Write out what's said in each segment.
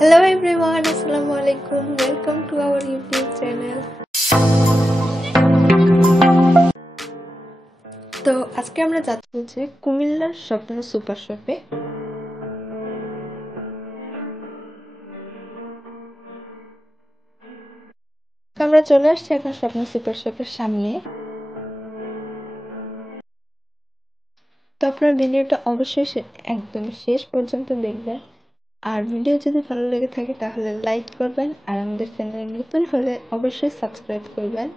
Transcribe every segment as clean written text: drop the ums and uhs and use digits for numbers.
Hello everyone, Assalamualaikum. Welcome to our YouTube channel. তো আজকে আমরা যাচ্ছি হচ্ছে কুমিল্লার স্বপ্ন সুপার শপে। আমরা চলে আসছি এখন স্বপ্ন সুপার শপের সামনে। তো আপনার ভিডিওটা অবশ্যই একদম শেষ পর্যন্ত দেখবেন। আর ভিডিও যদি ভালো লেগে থাকে তাহলে লাইক করবেন, আর আমাদের চ্যানেলে নতুন হলে অবশ্যই সাবস্ক্রাইব করবেন।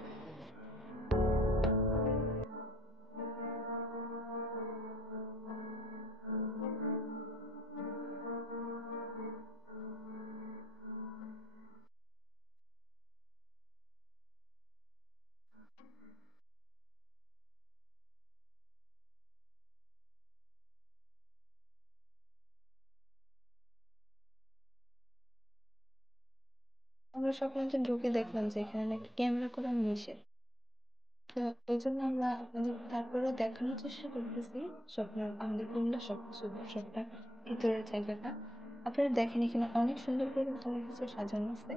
আমরা স্বপ্নে ঢুকে দেখলাম যে এখানে নাকি ক্যামেরা করা নিষেধ। তো এই জন্য আমরা আপনাদের তারপরেও দেখানোর চেষ্টা করতেছি আমাদের কুমিল্লা স্বপ্ন সুপার শপটা ভিতরের জায়গাটা। আপনারা দেখেন এখানে অনেক সুন্দর করে অনেক কিছু সাজানো আছে।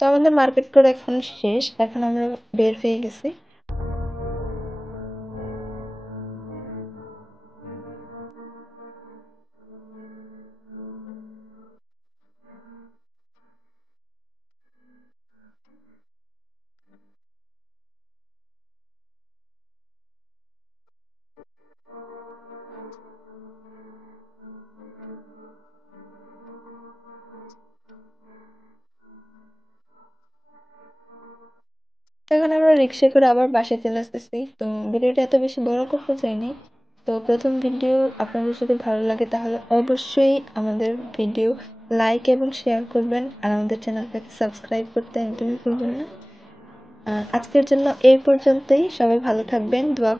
তো আমাদের মার্কেট করা এখন শেষ, এখন আমরা বের হয়ে গেছি। এখন আমরা রিক্সা করে আবার বাসায় চলে আসতেছি। তো ভিডিওটা এত বেশি বড় করতে চাইনি। তো প্রথম ভিডিও আপনাদের যদি ভালো লাগে তাহলে অবশ্যই আমাদের ভিডিও লাইক এবং শেয়ার করবেন, আর আমাদের চ্যানেলটাকে সাবস্ক্রাইব করতে একদমই ভুলবেন না। আজকের জন্য এই পর্যন্তই। সবাই ভালো থাকবেন। দোয়া